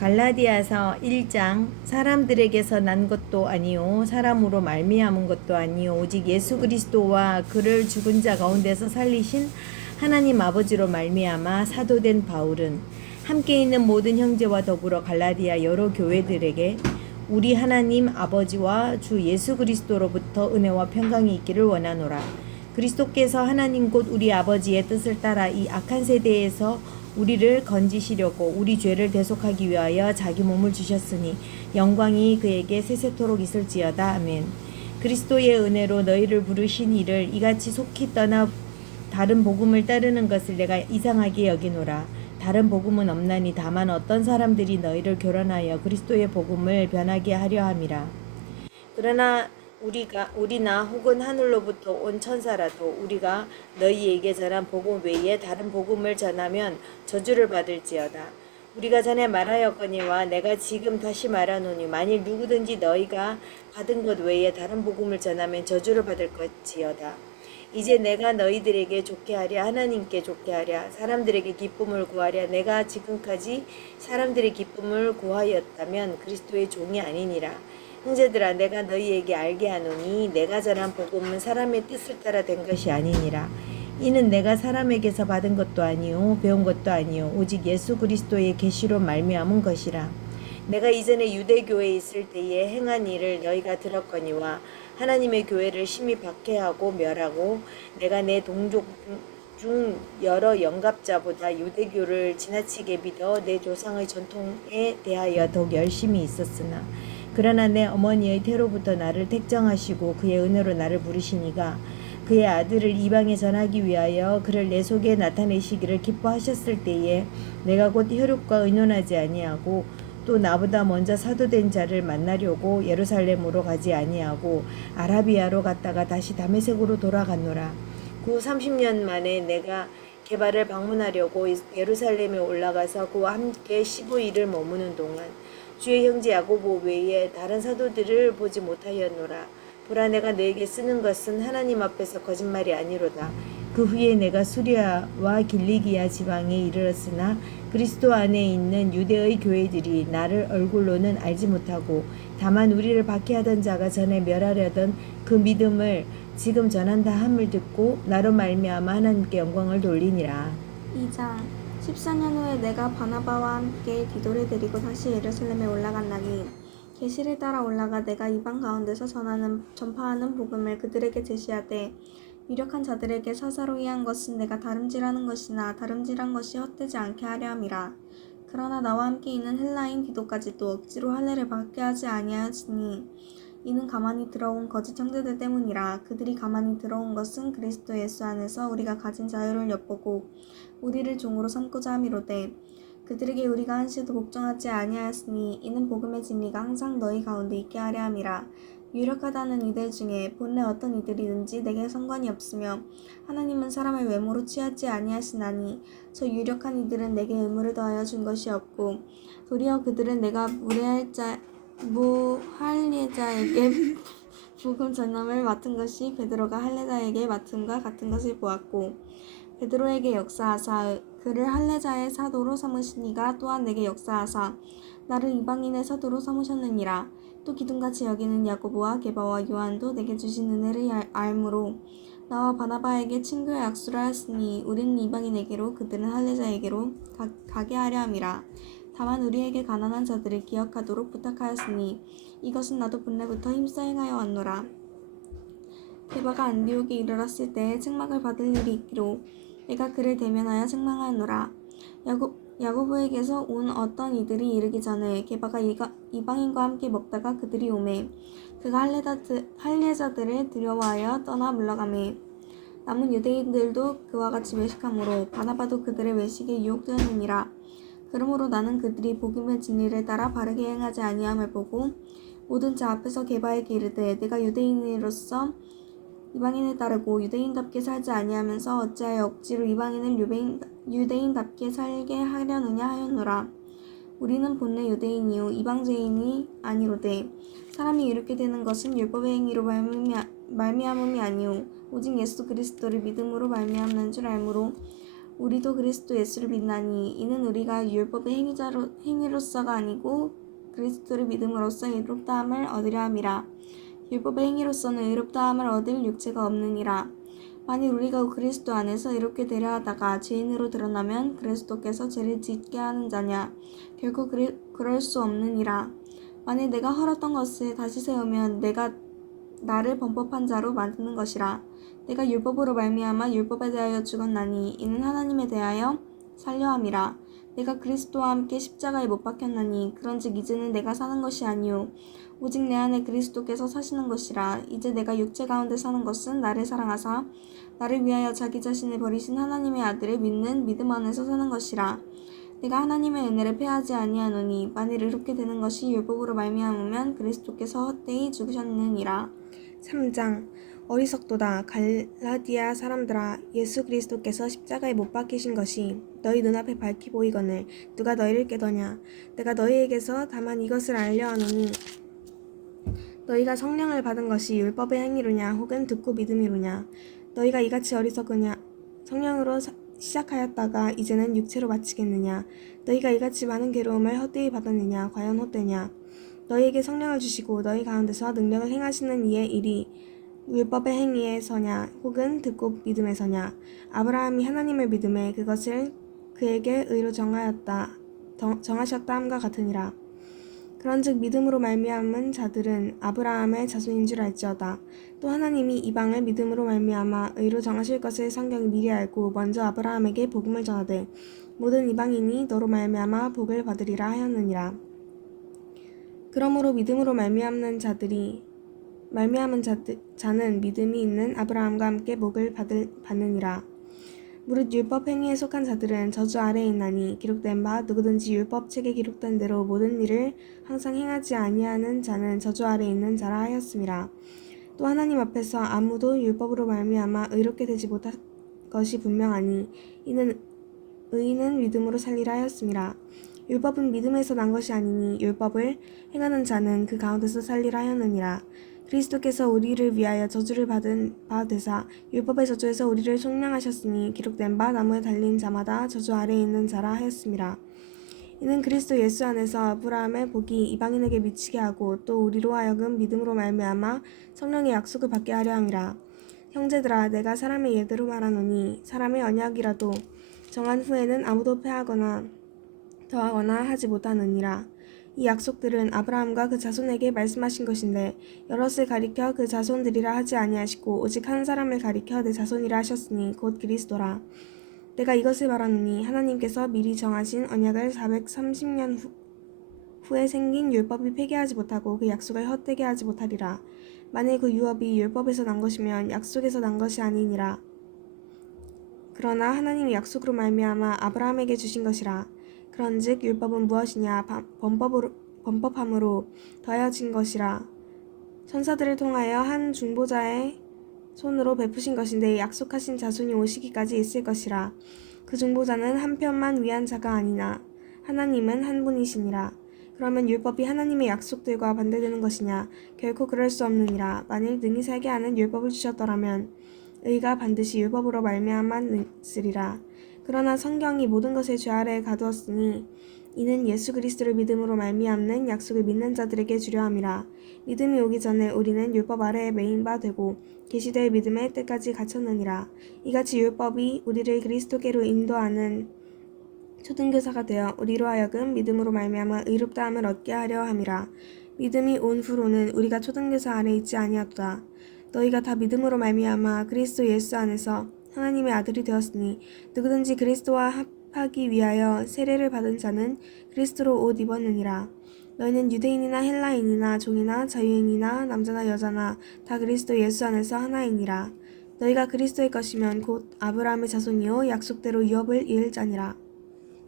갈라디아서 1장 사람들에게서 난 것도 아니요 사람으로 말미암은 것도 아니요 오직 예수 그리스도와 그를 죽은 자 가운데서 살리신 하나님 아버지로 말미암아 사도된 바울은 함께 있는 모든 형제와 더불어 갈라디아 여러 교회들에게 우리 하나님 아버지와 주 예수 그리스도로부터 은혜와 평강이 있기를 원하노라. 그리스도께서 하나님 곧 우리 아버지의 뜻을 따라 이 악한 세대에서 우리를 건지시려고 우리 죄를 대속하기 위하여 자기 몸을 주셨으니 영광이 그에게 세세토록 있을지어다. 아멘. 그리스도의 은혜로 너희를 부르신 이를 이같이 속히 떠나 다른 복음을 따르는 것을 내가 이상하게 여기노라. 다른 복음은 없나니 다만 어떤 사람들이 너희를 교란하여 그리스도의 복음을 변하게 하려 함이라. 그러나 우리나 혹은 하늘로부터 온 천사라도 우리가 너희에게 전한 복음 외에 다른 복음을 전하면 저주를 받을지어다. 우리가 전에 말하였거니와 내가 지금 다시 말하노니 만일 누구든지 너희가 받은 것 외에 다른 복음을 전하면 저주를 받을 것이어다. 이제 내가 너희들에게 좋게 하랴 하나님께 좋게 하랴 사람들에게 기쁨을 구하랴 내가 지금까지 사람들의 기쁨을 구하였다면 그리스도의 종이 아니니라. 형제들아 내가 너희에게 알게 하노니 내가 전한 복음은 사람의 뜻을 따라 된 것이 아니니라. 이는 내가 사람에게서 받은 것도 아니요 배운 것도 아니요 오직 예수 그리스도의 계시로 말미암은 것이라. 내가 이전에 유대교에 있을 때에 행한 일을 너희가 들었거니와 하나님의 교회를 심히 박해하고 멸하고 내가 내 동족 중 여러 영갑자보다 유대교를 지나치게 믿어 내 조상의 전통에 대하여 더욱 열심히 있었으나 그러나 내 어머니의 태로부터 나를 택정하시고 그의 은혜로 나를 부르시니가 그의 아들을 이방에 전하기 위하여 그를 내 속에 나타내시기를 기뻐하셨을 때에 내가 곧 혈육과 의논하지 아니하고 또 나보다 먼저 사도된 자를 만나려고 예루살렘으로 가지 아니하고 아라비아로 갔다가 다시 다메섹으로 돌아갔노라. 그 30년 만에 내가 게바를 방문하려고 예루살렘에 올라가서 그와 함께 15일을 머무는 동안 주의 형제 야고보 외에 다른 사도들을 보지 못하였노라. 보라 내가 너에게 쓰는 것은 하나님 앞에서 거짓말이 아니로다. 그 후에 내가 수리아와 길리기아 지방에 이르렀으나 그리스도 안에 있는 유대의 교회들이 나를 얼굴로는 알지 못하고 다만 우리를 박해하던 자가 전에 멸하려던 그 믿음을 지금 전한다 함을 듣고 나로 말미암아 하나님께 영광을 돌리니라. 2장 14년 후에 내가 바나바와 함께 디도를 데리고 다시 예루살렘에 올라갔나니 계시를 따라 올라가 내가 이방 가운데서 전파하는 복음을 그들에게 제시하되 유력한 자들에게 사사로이 한 것은 내가 다름질하는 것이나 다름질한 것이 헛되지 않게 하려 함이라. 그러나 나와 함께 있는 헬라인 디도까지도 억지로 할례를 받게 하지 아니하였으니 이는 가만히 들어온 거짓 형제들 때문이라. 그들이 가만히 들어온 것은 그리스도 예수 안에서 우리가 가진 자유를 엿보고 우리를 종으로 삼고자 함이로되 그들에게 우리가 한시도 복종하지 아니하였으니 이는 복음의 진리가 항상 너희 가운데 있게 하려 함이라. 유력하다는 이들 중에 본래 어떤 이들이든지 내게 상관이 없으며 하나님은 사람을 외모로 취하지 아니하시나니 저 유력한 이들은 내게 의무를 더하여 준 것이 없고 도리어 그들은 내가 무할례자에게 복음 전함을 맡은 것이 베드로가 할례자에게 맡음과 같은 것을 보았고 베드로에게 역사하사 그를 할례자의 사도로 삼으시니가 또한 내게 역사하사 나를 이방인의 사도로 삼으셨느니라. 또 기둥같이 여기는 야고보와 게바와 요한도 내게 주신 은혜를 알므로 나와 바나바에게 친교의 악수를 하였으니 우리는 이방인에게로 그들은 할례자에게로 가게 하려 함이라. 다만 우리에게 가난한 자들을 기억하도록 부탁하였으니 이것은 나도 본래부터 힘써 행하여 왔노라. 게바가 안디옥에 이르렀을 때에 책망을 받을 일이 있기로 내가 그를 대면하여 책망하노라. 야고보에게서 온 어떤 이들이 이르기 전에 게바가 이방인과 함께 먹다가 그들이 오매 그가 할례자들을 두려워하여 떠나 물러가매 남은 유대인들도 그와 같이 외식하므로 바나바도 그들의 외식에 유혹되었느니라. 그러므로 나는 그들이 복음의 진리를 따라 바르게 행하지 아니함을 보고 모든 자 앞에서 게바에게 이르되 내가 유대인으로서 이방인을 따르고 유대인답게 살지 아니하면서 어찌하여 억지로 이방인을 유대인답게 살게 하려느냐 하였노라. 우리는 본래 유대인이요 이방제인이 아니로되 사람이 이렇게 되는 것은 율법의 행위로 말미암음이 아니요 오직 예수 그리스도를 믿음으로 말미암는 줄 알므로 우리도 그리스도 예수를 믿나니 이는 우리가 율법의 행위로서가 아니고 그리스도를 믿음으로써 의롭다함을 얻으려 함이라. 율법의 행위로서는 의롭다함을 얻을 육체가 없느니라. 만일 우리가 그리스도 안에서 의롭게 되려 하다가 죄인으로 드러나면 그리스도께서 죄를 짓게 하는 자냐? 결코 그럴 수 없느니라. 만일 내가 헐었던 것을 다시 세우면 내가 나를 범법한 자로 만드는 것이라. 내가 율법으로 말미암아 율법에 대하여 죽었나니 이는 하나님에 대하여 살려 함이라. 내가 그리스도와 함께 십자가에 못 박혔나니 그런즉 이제는 내가 사는 것이 아니요 오직 내 안에 그리스도께서 사시는 것이라. 이제 내가 육체 가운데 사는 것은 나를 사랑하사 나를 위하여 자기 자신을 버리신 하나님의 아들을 믿는 믿음 안에서 사는 것이라. 내가 하나님의 은혜를 패하지 아니하노니 만일 의롭게 되는 것이 율법으로 말미암으면 그리스도께서 헛되이 죽으셨느니라. 3장 어리석도다 갈라디아 사람들아 예수 그리스도께서 십자가에 못 박히신 것이 너희 눈앞에 밝히 보이거늘 누가 너희를 깨더냐. 내가 너희에게서 다만 이것을 알려 하노니 너희가 성령을 받은 것이 율법의 행위로냐 혹은 듣고 믿음이로냐. 너희가 이같이 어리석으냐 성령으로 시작하였다가 이제는 육체로 마치겠느냐. 너희가 이같이 많은 괴로움을 헛되이 받았느냐 과연 헛되냐. 너희에게 성령을 주시고 너희 가운데서 능력을 행하시는 이의 일이 율법의 행위에서냐 혹은 듣고 믿음에서냐. 아브라함이 하나님을 믿음에 그것을 그에게 의로 정하셨다 함과 같으니라. 그런즉 믿음으로 말미암은 자들은 아브라함의 자손인 줄 알지어다. 또 하나님이 이방을 믿음으로 말미암아 의로 정하실 것을 성경이 미리 알고 먼저 아브라함에게 복음을 전하되 모든 이방인이 너로 말미암아 복을 받으리라 하였느니라. 그러므로 믿음으로 말미암는 자는 믿음이 있는 아브라함과 함께 복을 받느니라. 무릇 율법 행위에 속한 자들은 저주 아래에 있나니 기록된 바 누구든지 율법 책에 기록된 대로 모든 일을 항상 행하지 아니하는 자는 저주 아래에 있는 자라 하였음이라. 또 하나님 앞에서 아무도 율법으로 말미암아 의롭게 되지 못할 것이 분명하니 이는 의인은 믿음으로 살리라 하였음이라. 율법은 믿음에서 난 것이 아니니 율법을 행하는 자는 그 가운데서 살리라 하였느니라. 그리스도께서 우리를 위하여 저주를 받은 바 되사 율법의 저주에서 우리를 속량하셨으니 기록된 바 나무에 달린 자마다 저주 아래에 있는 자라 하였음이라. 이는 그리스도 예수 안에서 아브라함의 복이 이방인에게 미치게 하고 또 우리로 하여금 믿음으로 말미암아 성령의 약속을 받게 하려 함이라. 형제들아 내가 사람의 예대로 말하노니 사람의 언약이라도 정한 후에는 아무도 패하거나 더하거나 하지 못하느니라. 이 약속들은 아브라함과 그 자손에게 말씀하신 것인데 여럿을 가리켜 그 자손들이라 하지 아니하시고 오직 한 사람을 가리켜 내 자손이라 하셨으니 곧 그리스도라. 내가 이것을 말하노니 하나님께서 미리 정하신 언약을 430년 후에 생긴 율법이 폐기하지 못하고 그 약속을 헛되게 하지 못하리라. 만일 그 유업이 율법에서 난 것이면 약속에서 난 것이 아니니라. 그러나 하나님이 약속으로 말미암아 아브라함에게 주신 것이라. 그런즉 율법은 무엇이냐 범법함으로 더하여진 것이라. 천사들을 통하여 한 중보자의 손으로 베푸신 것인데 약속하신 자손이 오시기까지 있을 것이라. 그 중보자는 한 편만 위한 자가 아니나 하나님은 한 분이시니라. 그러면 율법이 하나님의 약속들과 반대되는 것이냐? 결코 그럴 수 없느니라. 만일 능히 살게 하는 율법을 주셨더라면 의가 반드시 율법으로 말미암았으리라. 그러나 성경이 모든 것을 죄 아래에 가두었으니 이는 예수 그리스도를 믿음으로 말미암는 약속을 믿는 자들에게 주려 함이라. 믿음이 오기 전에 우리는 율법 아래에 매인 바 되고 계시될 믿음의 때까지 갇혔느니라. 이같이 율법이 우리를 그리스도께로 인도하는 초등교사가 되어 우리로 하여금 믿음으로 말미암아 의롭다함을 얻게 하려 함이라. 믿음이 온 후로는 우리가 초등교사 아래 있지 아니하도다. 너희가 다 믿음으로 말미암아 그리스도 예수 안에서 하나님의 아들이 되었으니 누구든지 그리스도와 합하기 위하여 세례를 받은 자는 그리스도로 옷 입었느니라. 너희는 유대인이나 헬라인이나 종이나 자유인이나 남자나 여자나 다 그리스도 예수 안에서 하나이니라. 너희가 그리스도의 것이면 곧 아브라함의 자손이요 약속대로 유업을 이을 자니라.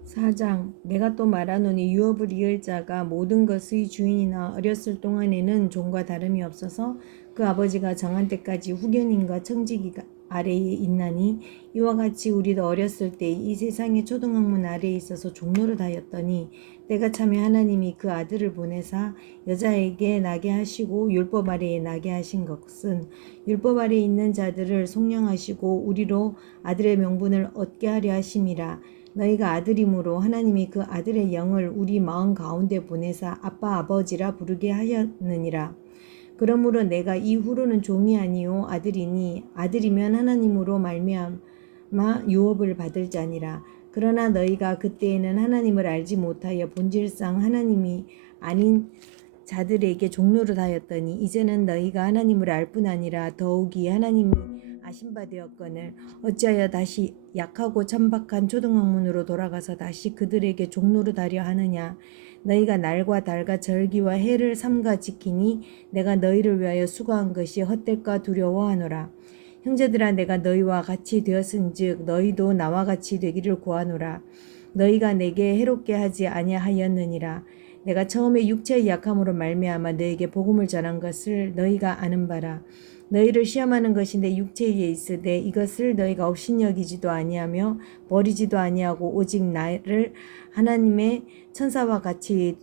4장 내가 또 말하노니 유업을 이을 자가 모든 것의 주인이나 어렸을 동안에는 종과 다름이 없어서 그 아버지가 정한 때까지 후견인과 청지기 아래에 있나니 이와 같이 우리도 어렸을 때 이 세상의 초등학문 아래에 있어서 종노릇하였더니 때가 참에 하나님이 그 아들을 보내사 여자에게 나게 하시고 율법 아래에 나게 하신 것은 율법 아래에 있는 자들을 속량하시고 우리로 아들의 명분을 얻게 하려 하심이라. 너희가 아들이므로 하나님이 그 아들의 영을 우리 마음 가운데 보내사 아빠 아버지라 부르게 하였느니라. 그러므로 내가 이후로는 종이 아니요 아들이니 아들이면 하나님으로 말미암아 유업을 받을 자니라. 그러나 너희가 그때에는 하나님을 알지 못하여 본질상 하나님이 아닌 자들에게 종노릇 하였더니 이제는 너희가 하나님을 알 뿐 아니라 더욱이 하나님이 아신 바 되었거늘 어찌하여 다시 약하고 천박한 초등학문으로 돌아가서 다시 그들에게 종노릇 하려 하느냐. 너희가 날과 달과 절기와 해를 삼가 지키니 내가 너희를 위하여 수고한 것이 헛될까 두려워하노라. 형제들아 내가 너희와 같이 되었은즉 너희도 나와 같이 되기를 구하노라. 너희가 내게 해롭게 하지 아니하였느니라. 내가 처음에 육체의 약함으로 말미암아 너희에게 복음을 전한 것을 너희가 아는 바라. 너희를 시험하는 것이 내 육체에 있으되 이것을 너희가 업신여기지도 아니하며 버리지도 아니하고 오직 나를 하나님의 천사와 같이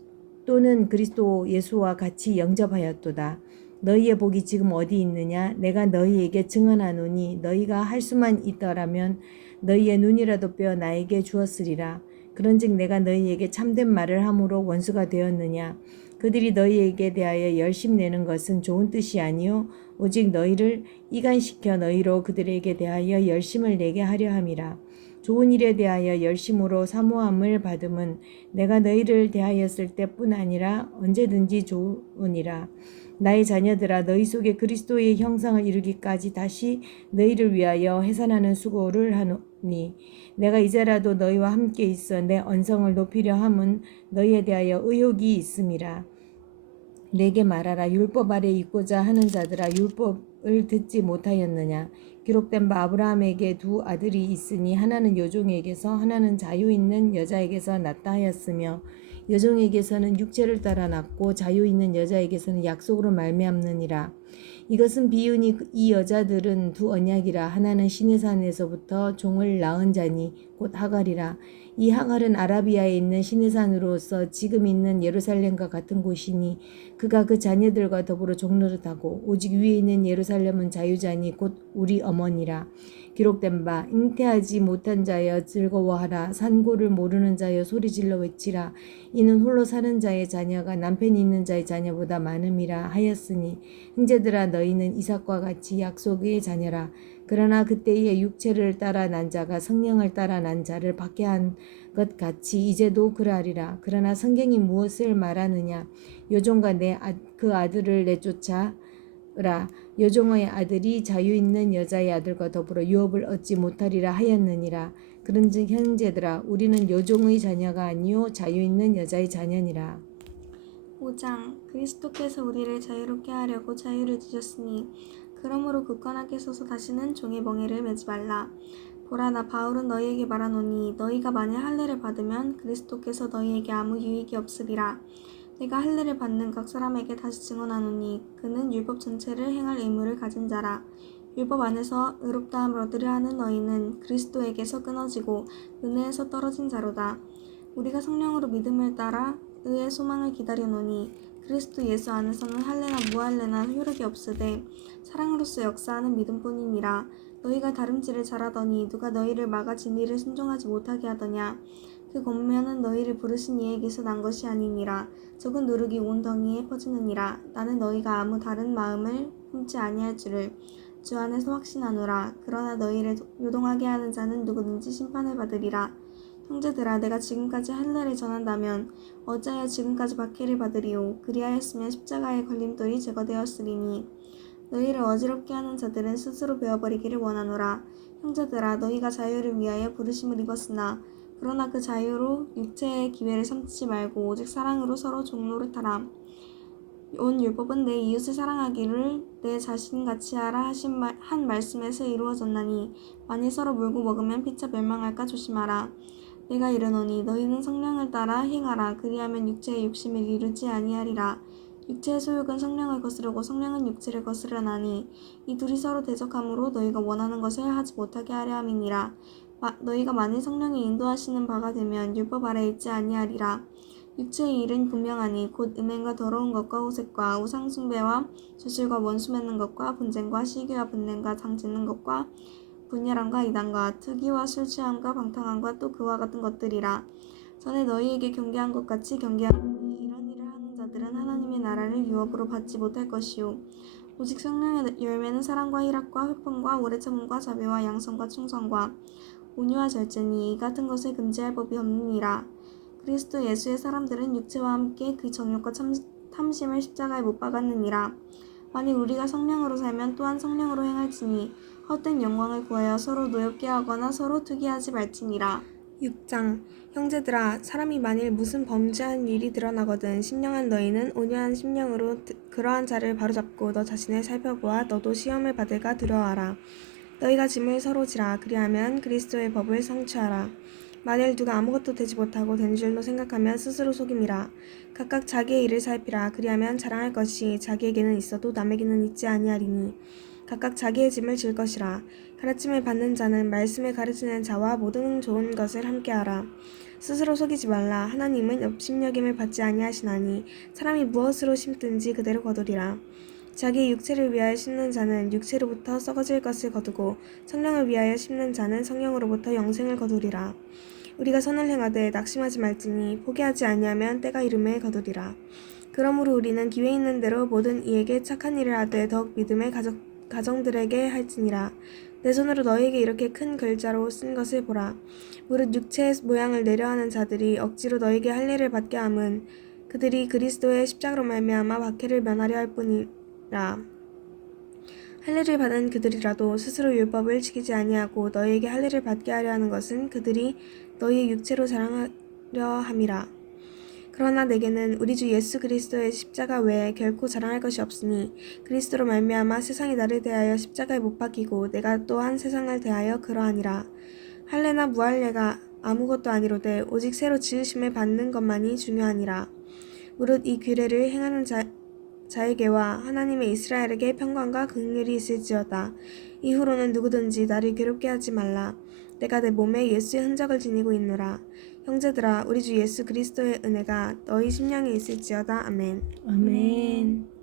또는 그리스도 예수와 같이 영접하였도다. 너희의 복이 지금 어디 있느냐? 내가 너희에게 증언하노니 너희가 할 수만 있더라면 너희의 눈이라도 빼어 나에게 주었으리라. 그런즉 내가 너희에게 참된 말을 함으로 원수가 되었느냐? 그들이 너희에게 대하여 열심 내는 것은 좋은 뜻이 아니요 오직 너희를 이간시켜 너희로 그들에게 대하여 열심을 내게 하려 함이라. 좋은 일에 대하여 열심으로 사모함을 받음은 내가 너희를 대하였을 때뿐 아니라 언제든지 좋으니라. 나의 자녀들아 너희 속에 그리스도의 형상을 이루기까지 다시 너희를 위하여 해산하는 수고를 하노니 내가 이제라도 너희와 함께 있어 내 언성을 높이려 함은 너희에 대하여 의욕이 있음이라. 내게 말하라. 율법 아래 있고자 하는 자들아 율법을 듣지 못하였느냐. 기록된 바 아브라함에게 두 아들이 있으니 하나는 여종에게서 하나는 자유 있는 여자에게서 났다 하였으며 여종에게서는 육체를 따라 낳고 자유 있는 여자에게서는 약속으로 말미암느니라. 이것은 비유니 이 여자들은 두 언약이라. 하나는 시내산에서부터 종을 낳은 자니 곧 하갈이라. 이 하갈은 아라비아에 있는 시내산으로서 지금 있는 예루살렘과 같은 곳이니 그가 그 자녀들과 더불어 종노릇하고 오직 위에 있는 예루살렘은 자유자니 곧 우리 어머니라. 기록된 바 잉태하지 못한 자여 즐거워하라. 산고를 모르는 자여 소리질러 외치라. 이는 홀로 사는 자의 자녀가 남편이 있는 자의 자녀보다 많음이라 하였으니 형제들아 너희는 이삭과 같이 약속의 자녀라. 그러나 그때의 육체를 따라 난 자가 성령을 따라 난 자를 박해한 것 같이 이제도 그러하리라. 그러나 성경이 무엇을 말하느냐? 여종과 그 아들을 내쫓아라. 여종의 아들이 자유 있는 여자의 아들과 더불어 유업을 얻지 못하리라 하였느니라. 그런즉 형제들아 우리는 여종의 자녀가 아니요 자유 있는 여자의 자녀니라. 5장 그리스도께서 우리를 자유롭게 하려고 자유를 주셨으니 그러므로 굳건하게 서서 다시는 종의 멍에를 매지 말라. 보라 나 바울은 너희에게 말하노니 너희가 만일 할례를 받으면 그리스도께서 너희에게 아무 유익이 없으리라. 내가 할례를 받는 각 사람에게 다시 증언하노니 그는 율법 전체를 행할 의무를 가진 자라. 율법 안에서 의롭다함을 얻으려 하는 너희는 그리스도에게서 끊어지고 은혜에서 떨어진 자로다. 우리가 성령으로 믿음을 따라 의의 소망을 기다려노니 그리스도 예수 안에서는 할례나 무할례나 효력이 없으되 사랑으로서 역사하는 믿음뿐이니라. 너희가 다름질을 잘하더니 누가 너희를 막아 진리를 순종하지 못하게 하더냐. 그 권면은 너희를 부르신 이에게서 난 것이 아니니라. 적은 누룩이 온 덩이에 퍼지느니라. 나는 너희가 아무 다른 마음을 품지 아니할 줄을 주 안에서 확신하노라. 그러나 너희를 요동하게 하는 자는 누구든지 심판을 받으리라. 형제들아 내가 지금까지 할례를 전한다면 어찌하여 지금까지 박해를 받으리요. 그리하였으면 십자가의 걸림돌이 제거되었으리니 너희를 어지럽게 하는 자들은 스스로 베어버리기를 원하노라. 형제들아 너희가 자유를 위하여 부르심을 입었으나 그러나 그 자유로 육체의 기회를 삼지 말고 오직 사랑으로 서로 종노릇하라. 온 율법은 내 이웃을 사랑하기를 내 자신같이 하라 한 말씀에서 이루어졌나니 만일 서로 물고 먹으면 피차 멸망할까 조심하라. 내가 이르노니 너희는 성령을 따라 행하라. 그리하면 육체의 욕심을 이루지 아니하리라. 육체의 소욕은 성령을 거스르고 성령은 육체를 거스르나니 이 둘이 서로 대적함으로 너희가 원하는 것을 하지 못하게 하려 함이니라. 너희가 만일 성령이 인도하시는 바가 되면 율법 아래 있지 아니하리라. 육체의 일은 분명하니 곧 음행과 더러운 것과 호색과 우상 숭배와 주술과 원수 맺는 것과 분쟁과 시기와 분냄과 장짓는 것과 분열함과 이단과 투기와 술 취함과 방탕함과 또 그와 같은 것들이라. 전에 너희에게 경계한 것 같이 경계하노니 이런 일을 하는 자들은 하나님의 나라를 유업으로 받지 못할 것이요 오직 성령의 열매는 사랑과 희락과 회평과 오래 참음과 자비와 양성과 충성과 온유와 절제니 이 같은 것을 금지할 법이 없느니라. 그리스도 예수의 사람들은 육체와 함께 그 정욕과 탐심을 십자가에 못 박았느니라. 만일 우리가 성령으로 살면 또한 성령으로 행할지니 헛된 영광을 구하여 서로 노엽게 하거나 서로 투기하지 말지니라. 6장 형제들아 사람이 만일 무슨 범죄한 일이 드러나거든 신령한 너희는 온유한 심령으로 그러한 자를 바로잡고 너 자신을 살펴보아 너도 시험을 받을까 두려워하라. 너희가 짐을 서로 지라. 그리하면 그리스도의 법을 성취하라. 만일 누가 아무것도 되지 못하고 된 줄로 생각하면 스스로 속임이라. 각각 자기의 일을 살피라. 그리하면 자랑할 것이 자기에게는 있어도 남에게는 있지 아니하리니 각각 자기의 짐을 질 것이라. 가르침을 받는 자는 말씀을 가르치는 자와 모든 좋은 것을 함께하라. 스스로 속이지 말라. 하나님은 업신여김을 받지 아니하시나니 사람이 무엇으로 심든지 그대로 거두리라. 자기 육체를 위하여 심는 자는 육체로부터 썩어질 것을 거두고 성령을 위하여 심는 자는 성령으로부터 영생을 거두리라. 우리가 선을 행하되 낙심하지 말지니 포기하지 아니하면 때가 이름에 거두리라. 그러므로 우리는 기회 있는 대로 모든 이에게 착한 일을 하되 더욱 믿음의 가정들에게 할지니라. 내 손으로 너희에게 이렇게 큰 글자로 쓴 것을 보라. 무릇 육체의 모양을 내려하는 자들이 억지로 너희에게 할례를 받게 함은 그들이 그리스도의 십자가로 말미암아 박해를 면하려 할 뿐이라. 할례를 받은 그들이라도 스스로 율법을 지키지 아니하고 너희에게 할례를 받게 하려 하는 것은 그들이 너희의 육체로 자랑하려 함이라. 그러나 내게는 우리 주 예수 그리스도의 십자가 외에 결코 자랑할 것이 없으니 그리스도로 말미암아 세상이 나를 대하여 십자가에 못 박히고 내가 또한 세상을 대하여 그러하니라. 할례나 무할례가 아무것도 아니로되 오직 새로 지으심을 받는 것만이 중요하니라. 무릇 이 규례를 행하는 자에게와 하나님의 이스라엘에게 평강과 긍휼이 있을지어다. 이후로는 누구든지 나를 괴롭게 하지 말라. 내가 내 몸에 예수의 흔적을 지니고 있노라. 형제들아 우리 주 예수 그리스도의 은혜가 너희 심령에 있을지어다. 아멘. 아멘.